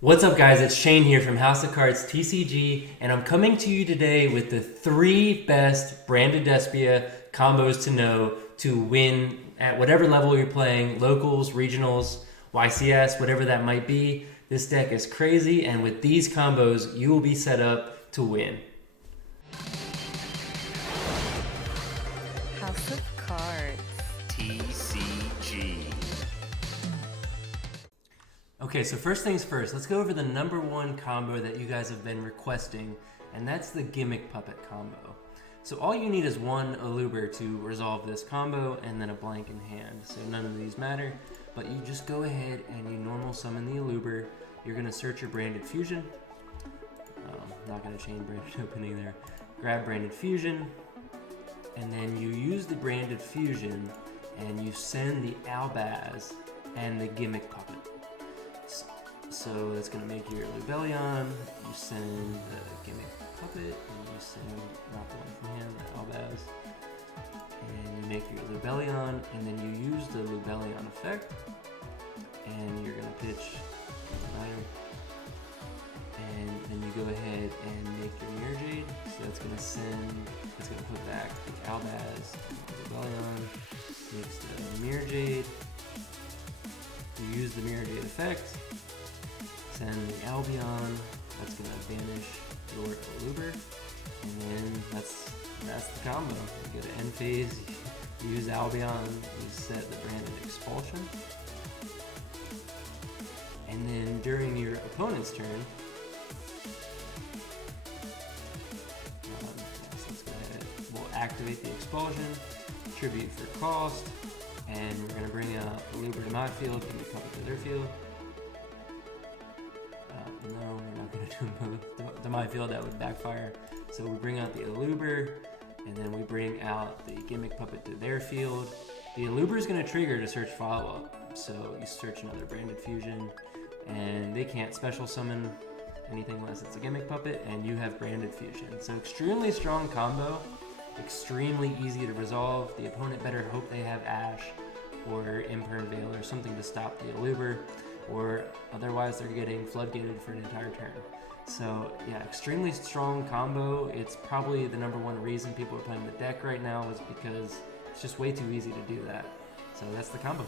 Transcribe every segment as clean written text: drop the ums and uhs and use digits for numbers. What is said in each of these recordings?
What's up guys, it's Shane here from House of Cards TCG, and I'm coming to you today with the 3 best Branded Despia combos to know to win at whatever level you're playing, locals, regionals, YCS, whatever that might be. This deck is crazy, and with these combos, you will be set up to win. House of Cards TCG. Okay, so first things first, let's go over the #1 combo that you guys have been requesting, and that's the Gimmick Puppet combo. So all you need is one Luber to resolve this combo, and then a blank in hand. So none of these matter, but you just go ahead and you normal summon the Luber. You're gonna search your Branded Fusion. Not gonna chain Branded Opening there. Grab Branded Fusion, and then you use the Branded Fusion, and you send the Albaz and the Gimmick Puppet. So that's going to make your Lubellion, you send the Gimmick Puppet, and you send, not the one from hand, the Albaz, and you make your Lubellion, and then you use the Lubellion effect, and you're going to pitch Niner, and then you go ahead and make your Mirror Jade, so that's going to put back the Albaz, and the Lubellion, makes the Mirror Jade, you use the Mirror Jade effect, send the Albion, that's going to banish your Luber, and then that's the combo. You go to end phase, you use Albion, you set the Branded Expulsion, and then during your opponent's turn, let's go ahead, we'll activate the Expulsion, tribute for cost, and we're going to bring out Luber to my field, Gimmick Puppet to their field. No, we're not going to do both. To my field, that would backfire. So we bring out the Luber, and then we bring out the Gimmick Puppet to their field. The Luber is going to trigger to search follow-up. So you search another Branded Fusion, and they can't special summon anything unless it's a Gimmick Puppet, and you have Branded Fusion. So extremely strong combo, extremely easy to resolve. The opponent better hope they have Ash or Imperm Veil or something to stop the Luber, or otherwise they're getting floodgated for an entire turn. So yeah, extremely strong combo. It's probably the #1 reason people are playing the deck right now is because it's just way too easy to do that. So that's the combo.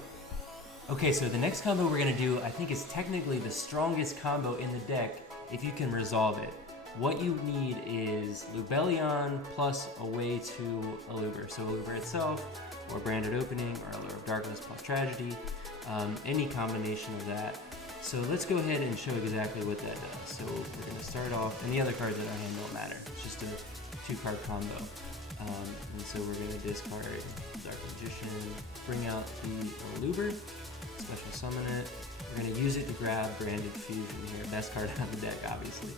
Okay, so the next combo we're gonna do, I think is technically the strongest combo in the deck if you can resolve it. What you need is Lubellion plus a way to a Luber. So Luber itself, or Branded Opening, or Allure of Darkness plus Tragedy. Any combination of that. So let's go ahead and show exactly what that does. So we're going to start off, and the other cards that I hand don't matter. It's just a 2-card combo. And so we're going to discard Dark Magician, bring out the Luber, special summon it. We're going to use it to grab Branded Fusion here. Best card out of the deck, obviously.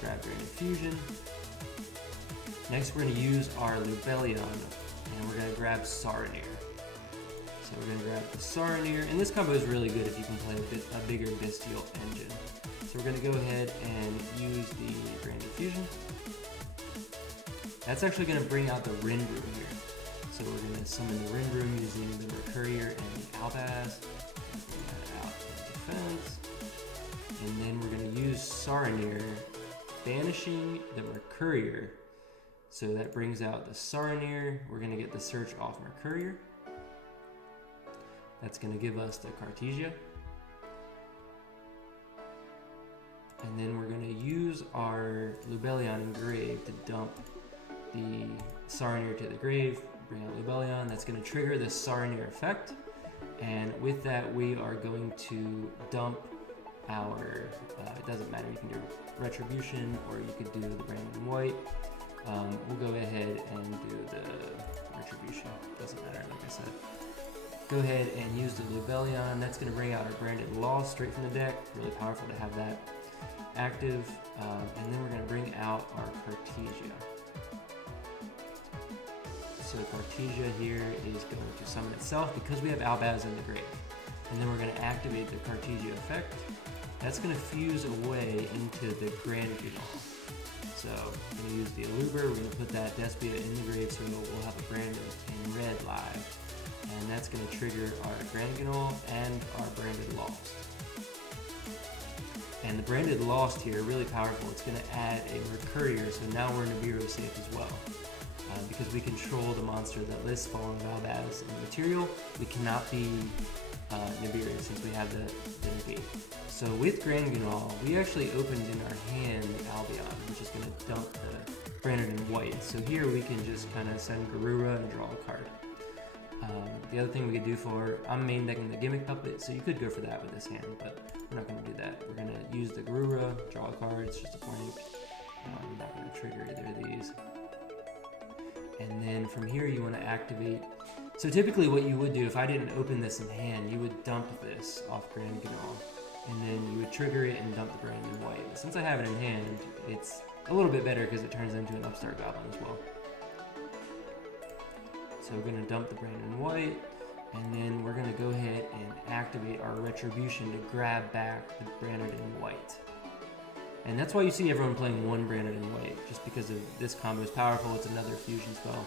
Grab Branded Fusion. Next, we're going to use our Lubellion, and we're going to grab Saronir. So we're going to grab the Saronir, and this combo is really good if you can play a bigger Bestial Engine. So we're going to go ahead and use the Branded Fusion. That's actually going to bring out the Rinbroom here. So we're going to summon the Rinbroom using the Mercurier and the Albaz. Bring that out in defense. And then we're going to use Saronir, banishing the Mercurier. So that brings out the Saronir. We're going to get the search off Mercurier. That's going to give us the Cartesia. And then we're going to use our Lubellion in grave to dump the Saronir to the grave. Bring out Lubellion. That's going to trigger the Saronir effect. And with that, we are going to dump our, it doesn't matter, you can do Retribution or you could do the Branded White. We'll go ahead and do the Retribution. Doesn't matter, like I said. Go ahead and use the Lubellion. That's going to bring out our Branded Loss straight from the deck. Really powerful to have that active. And then we're going to bring out our Cartesia. So Cartesia here is going to summon itself because we have Albaz in the grave. And then we're going to activate the Cartesia effect. That's going to fuse away into the Grangular. So we're going to use the Luber. We're going to put that Despia in the grave so we'll have a Branded in red live. And that's going to trigger our Grangular and our Branded Lost. And the Branded Lost here, really powerful. It's going to add a Mercurier, so now we're Nibiru safe as well. Because we control the monster that lists Fallen Valbaz in the material, we cannot be Nibiru since we have the negate. So with Grand Gunal, we actually opened in our hand the Albion, which is going to dump the Branded in white. So here we can just kind of send Garura and draw a card. The other thing we could do I'm main decking the Gimmick Puppet, so you could go for that with this hand, but we're not going to do that. We're going to use the Garura, draw a card, it's just a blank. I'm not going to trigger either of these. And then from here you want to activate. So typically what you would do, if I didn't open this in hand, you would dump this off Grand Gunal, and then you would trigger it and dump the Brand in white. But since I have it in hand, it's a little bit better because it turns into an Upstart Goblin as well. So we're going to dump the Brand in white, and then we're going to go ahead and activate our Retribution to grab back the Branded in white. And that's why you see everyone playing one Branded in white, just because of this combo is powerful. It's another fusion spell.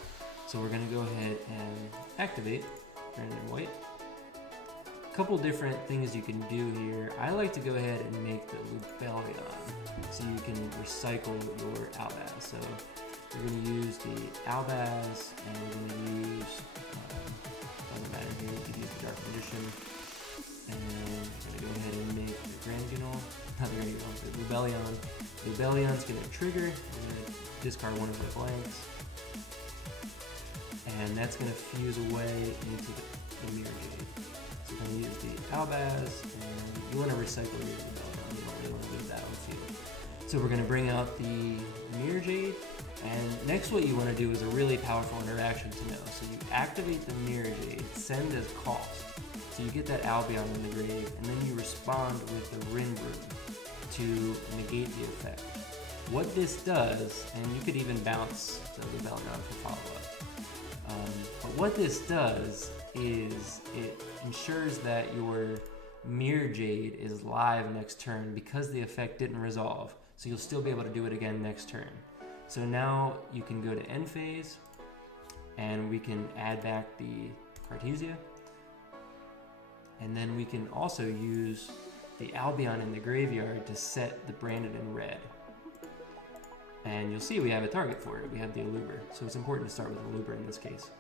So we're going to go ahead and activate Branded in white. A couple different things you can do here. I like to go ahead and make the Lubellion, so you can recycle your Albaz. So we're going to use the Albaz, and we're going to use, doesn't matter here, we could use the Dark Magician. And we're going to go ahead and make the Grand Gunal, not the Grand Gunal, the Lubellion. Lubellion's going to trigger, we're going to discard one of our blanks. And that's going to fuse away into the Mirror Jade. So we're going to use the Albaz, and you want to recycle your Lubellion, you don't really want to leave that on field. So we're going to bring out the Mirror Jade, and next what you want to do is a really powerful interaction to know. So you activate the Mirror Jade, send as cost. So you get that Albion in the grave, and then you respond with the Rin Broom to negate the effect. What this does, and you could even bounce the Lubellion for follow-up, but what this does is it ensures that your Mirror Jade is live next turn because the effect didn't resolve, so you'll still be able to do it again next turn. So now you can go to end phase, and we can add back the Cartesia, and then we can also use the Albion in the graveyard to set the Branded in red. And you'll see we have a target for it. We have the Luber, so it's important to start with the Luber in this case.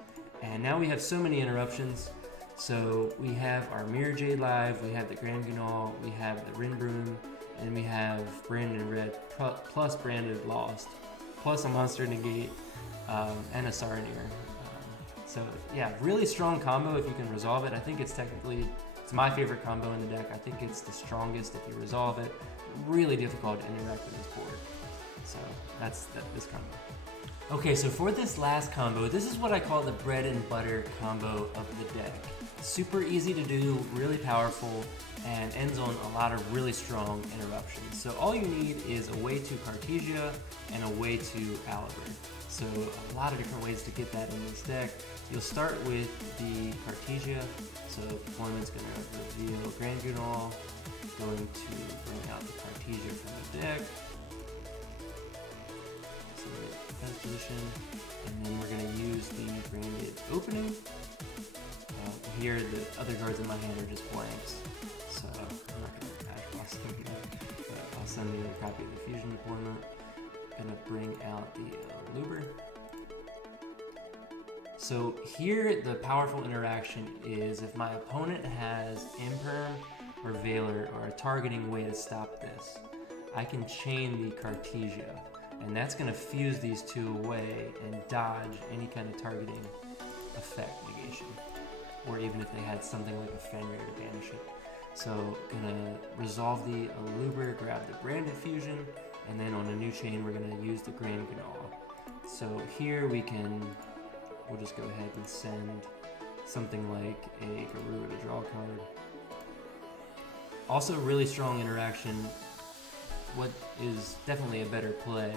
And now we have so many interruptions. So we have our Mirror Jade live, we have the Grand Gunal, we have the Rin Broom, and we have Branded in red plus Branded Lost, plus a Monster Negate, and a Saranir. So yeah, really strong combo if you can resolve it. I think it's my favorite combo in the deck. I think it's the strongest if you resolve it. Really difficult to interact with this board. So that's this combo. Okay, so for this last combo, this is what I call the bread and butter combo of the deck. Super easy to do, really powerful, and ends on a lot of really strong interruptions. So all you need is a way to Cartesia and a way to Aliber. So a lot of different ways to get that in this deck. You'll start with the Cartesia. So deployment's going to reveal Grand Gunal, going to bring out the Cartesia from the deck. So defense position, and then we're going to use the Branded Opening. Here the other cards in my hand are just blanks, so I'm not going to patch loss them yet, but I'll send the other copy of the Fusion Deployment. Going to bring out the Luber. So here the powerful interaction is if my opponent has Imperm or Veiler or a targeting way to stop this, I can chain the Cartesia, and that's going to fuse these two away and dodge any kind of targeting effect negation, or even if they had something like a Fenrir to banish it. So gonna resolve the Luber, grab the Branded Fusion, and then on a new chain we're gonna use the Grand Gunal. So here we'll just go ahead and send something like a Garura to draw a card. Also really strong interaction, what is definitely a better play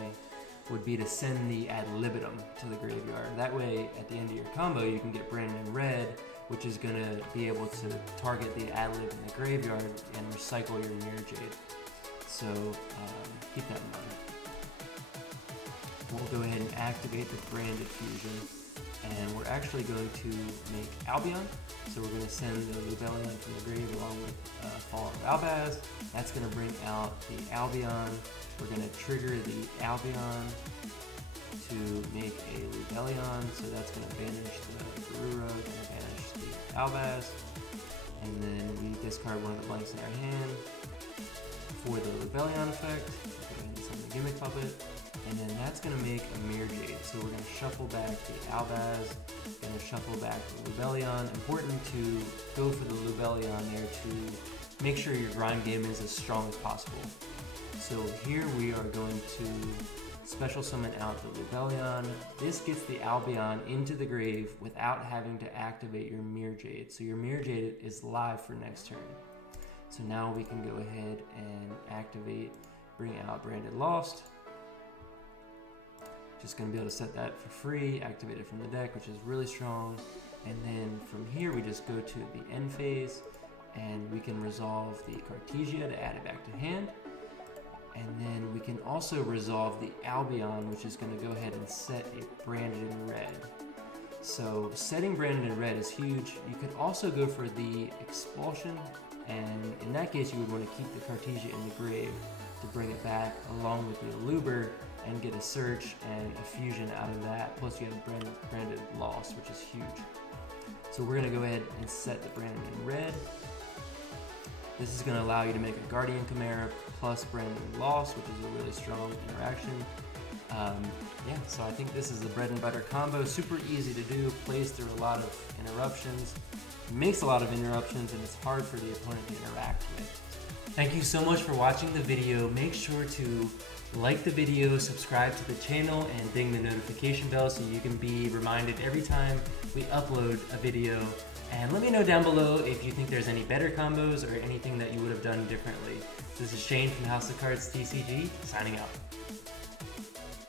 would be to send the Ad Libitum to the graveyard. That way at the end of your combo you can get Branded in red, which is going to be able to target the Ad Lib in the graveyard and recycle your Mirror Jade. So keep that in mind. We'll go ahead and activate the Branded Fusion, and we're actually going to make Albion. So we're going to send the Lubellion from the grave along with Fall of Albaz. That's going to bring out the Albion. We're going to trigger the Albion to make a Lubellion. So that's going to banish the Garura, going to banish the Albaz. And then we discard one of the blanks in our hand for the Lubellion effect. Go ahead and send the Gimmick Puppet. And then that's going to make a Mirror Jade. So we're going to shuffle back the Albaz, going to shuffle back the Lubellion. Important to go for the Lubellion there to make sure your grind game is as strong as possible. So here we are going to special summon out the Lubellion. This gets the Albion into the grave without having to activate your Mirror Jade. So your Mirror Jade is live for next turn. So now we can go ahead and activate, bring out Branded Lost. Just going to be able to set that for free, activate it from the deck, which is really strong. And then from here, we just go to the end phase, and we can resolve the Cartesia to add it back to hand. And then we can also resolve the Albion, which is going to go ahead and set a Branded in red. So setting Branded in red is huge. You could also go for the Expulsion, and in that case, you would want to keep the Cartesia in the grave to bring it back along with the Luber and get a search and a fusion out of that. Plus you have Branded Lost, which is huge. So we're gonna go ahead and set the Branded in red. This is gonna allow you to make a Guardian Chimera plus Branded Lost, which is a really strong interaction. Yeah, so I think this is the bread and butter combo. Super easy to do, plays through a lot of interruptions, makes a lot of interruptions, and it's hard for the opponent to interact with. Thank you so much for watching the video. Make sure to like the video, subscribe to the channel, and ding the notification bell so you can be reminded every time we upload a video. And let me know down below if you think there's any better combos or anything that you would have done differently. This is Shane from House of Cards TCG, signing out.